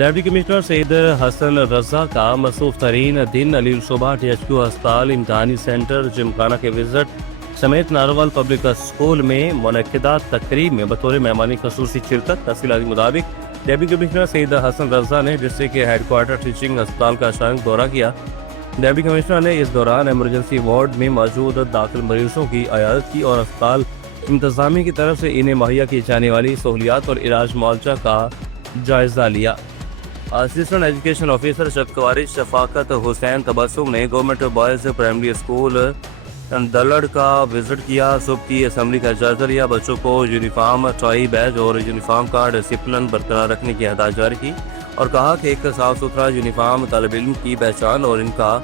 Deputy commissioner سید حسن رضا کا مصروف ترین دن علی الصبح THQ ہسپتال امتحانی سینٹر جمخانہ کے وزٹ سمیت ناروال پبلک اسکول میں منعقدہ تقریب میں بطور مہمانی خصوصی شرکت۔ تفصیلات کے مطابق ڈپٹی کمشنر سید حسن رضا نے ڈسٹرکٹ کے ہیڈ کوارٹر ٹیچنگ ہسپتال کا اچانک دورہ کیا۔ ڈپٹی کمشنر نے اس دوران ایمرجنسی وارڈ میں موجود داخل مریضوں کی عیادت کی اور اسپتال انتظامیہ کی طرف سے انہیں مہیا کی جانے والی سہولیات اور علاج معالجہ کا جائزہ لیا۔ اسسٹنٹ ایجوکیشن آفیسر شفقواری شفاقت حسین تبسم نے گورنمنٹ بوائز پرائمری اسکول دلڑ کا وزٹ کیا۔ صبح کی اسمبلی کا جائزہ لیا۔ بچوں کو یونیفارم، ٹائی، بیج اور یونیفارم کا ڈسپلن برقرار رکھنے کی ہدایت جاری کی اور کہا کہ ایک صاف ستھرا یونیفارم طالب علم کی پہچان اور ان کا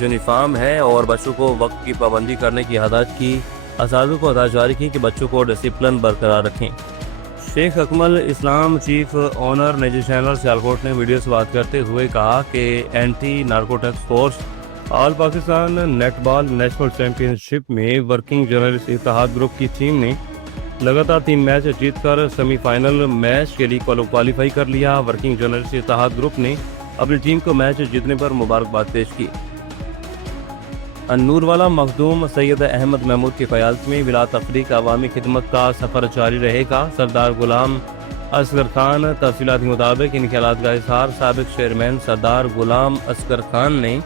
یونیفارم ہے اور بچوں کو وقت کی پابندی کرنے کی ہدایت کی۔ اساتذہ کو ہدایت جاری کی کہ بچوں کو ڈسپلن برقرار رکھیں۔ شیخ اکمل اسلام چیف آنر نجی چینل سیالکوٹ نے ویڈیو سے بات کرتے ہوئے کہا کہ اینٹی نارکوٹکس فورس آل پاکستان نیٹ بال نیشنل چیمپئن شپ میں ورکنگ جرنلسٹ اتحاد گروپ کی ٹیم نے لگاتار 3 میچ جیت کر سیمی فائنل میچ کے لیے کوالیفائی کر لیا۔ ورکنگ جرنلسٹ اتحاد گروپ نے اپنی ٹیم کو میچ جیتنے پر مبارکباد پیش کی۔ نوروالا مخدوم سید احمد محمود کی قیادت میں بلا تفریق عوامی خدمت کا سفر جاری رہے گا۔ سردار غلام اصغر خان۔ تفصیلات کے مطابق ان خیالات کا اظہار سابق چیئرمین سردار غلام اصغر خان نے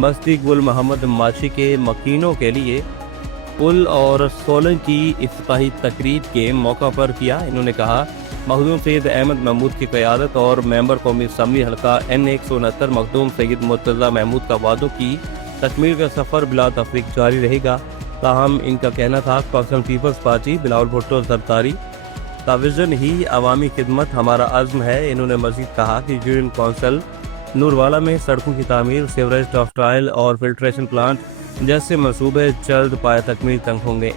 بستی گل محمد ماچھی کے مکینوں کے لیے پل اور سولنگ کی افتتاحی تقریب کے موقع پر کیا۔ انہوں نے کہا مخدوم سید احمد محمود کی قیادت اور ممبر قومی اسمبلی حلقہ N 169 مخدوم سید مرتضی محمود کا وعدوں کی تکمیل کا سفر بلا تفریق جاری رہے گا۔ تاہم ان کا کہنا تھا کہ پاکستان پیپلز پارٹی بلاول بھٹو زرداری کا وژن ہی عوامی خدمت ہمارا عزم ہے۔ انہوں نے مزید کہا کہ یونین کونسل نوروالا میں سڑکوں کی تعمیر، سیوریج ٹاپ ٹرائل اور فلٹریشن پلانٹ جیسے منصوبے جلد پایہ تکمیل تک ہوں گے۔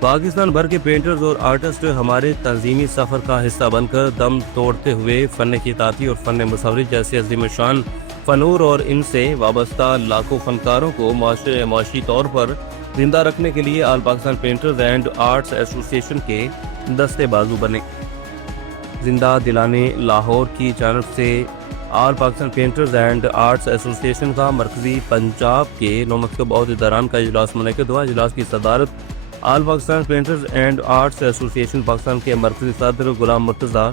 پاکستان بھر کے پینٹرز اور آرٹسٹ ہمارے تنظیمی سفر کا حصہ بن کر دم توڑتے ہوئے فن خطاطی اور فن مصوری جیسے عظیم شان فنور اور ان سے وابستہ لاکھوں فنکاروں کو معاشی طور پر زندہ رکھنے کے لیے آل پاکستان پینٹرز اینڈ آرٹس ایسوسی ایشن کے دستے بازو بنے۔ زندہ دلانے لاہور کی جانب سے آل پاکستان پینٹرز اینڈ آرٹس ایسوسی ایشن کا مرکزی پنجاب کے نومنتخب عہدیداران کا اجلاس منعقد ہوا۔ اجلاس کی صدارت آل پاکستان پینٹرز اینڈ آرٹس ایسوسی ایشن پاکستان کے مرکزی صدر غلام مرتضی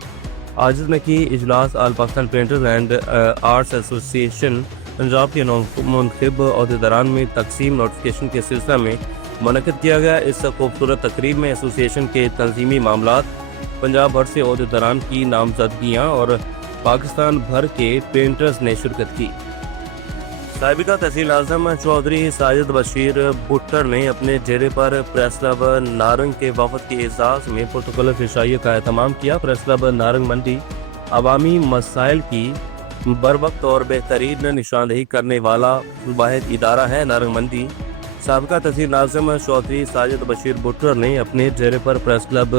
عاجز نے کی۔ اجلاس آل پاکستان پینٹرز اینڈ آرٹس ایسوسی ایشن پنجاب کے منتخب عہدیداران میں تقسیم نوٹیفکیشن کے سلسلہ میں منعقد کیا گیا۔ اس خوبصورت تقریب میں ایسوسی ایشن کے تنظیمی معاملات، پنجاب بھر سے عہدیداران کی نامزدگیاں اور پاکستان بھر کے پینٹرز نے شرکت کی۔ سابقہ تحصیل اعظم چودھری ساجد بشیر بھٹر نے اپنے ڈیرے پر پریس کلب نارنگ کے وفد کے اعزاز میں پرتکلف عشائیہ کا اہتمام کیا۔ پریس کلب نارنگ منڈی عوامی مسائل کی بروقت اور بہترین نشاندہی کرنے والا واحد ادارہ ہے۔ نارنگ منڈی سابقہ تحصیل اعظم چودھری ساجد بشیر بھٹر نے اپنے ڈیرے پر پریس کلب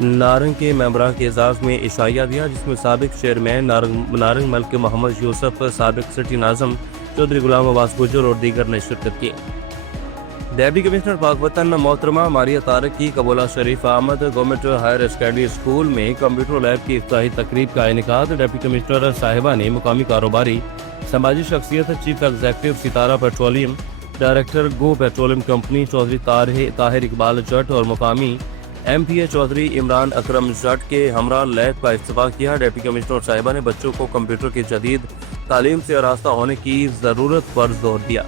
نارنگ کے ممبران کے اعزاز میں عشائیہ دیا، جس میں سابق چیئرمین نارنگ ملک محمد یوسف، سابق سٹی ناظم چودھری غلام عباس گجر اور دیگر نے شرکت کی۔ ڈپٹی کمشنر پاک وطن محترمہ ماریہ طارق کی قبولہ شریف آمد۔ گورنمنٹ ہائر سیکنڈری اسکول میں کمپیوٹر لیب کی افتتاحی تقریب کا انعقاد۔ ڈپٹی کمشنر صاحبہ نے مقامی کاروباری، سماجی شخصیت، چیف ایگزیکٹو ستارہ پیٹرولیم، ڈائریکٹر گو پیٹرولیم کمپنی چودھری طاہر اقبال جٹ اور مقامی MPA چودھری عمران اکرم جٹ کے ہمراہ لیب کا افتتاح کیا۔ ڈپٹی کمشنر صاحبہ نے بچوں کو کمپیوٹر کی جدید تعلیم سے آراستہ ہونے کی ضرورت پر زور دیا۔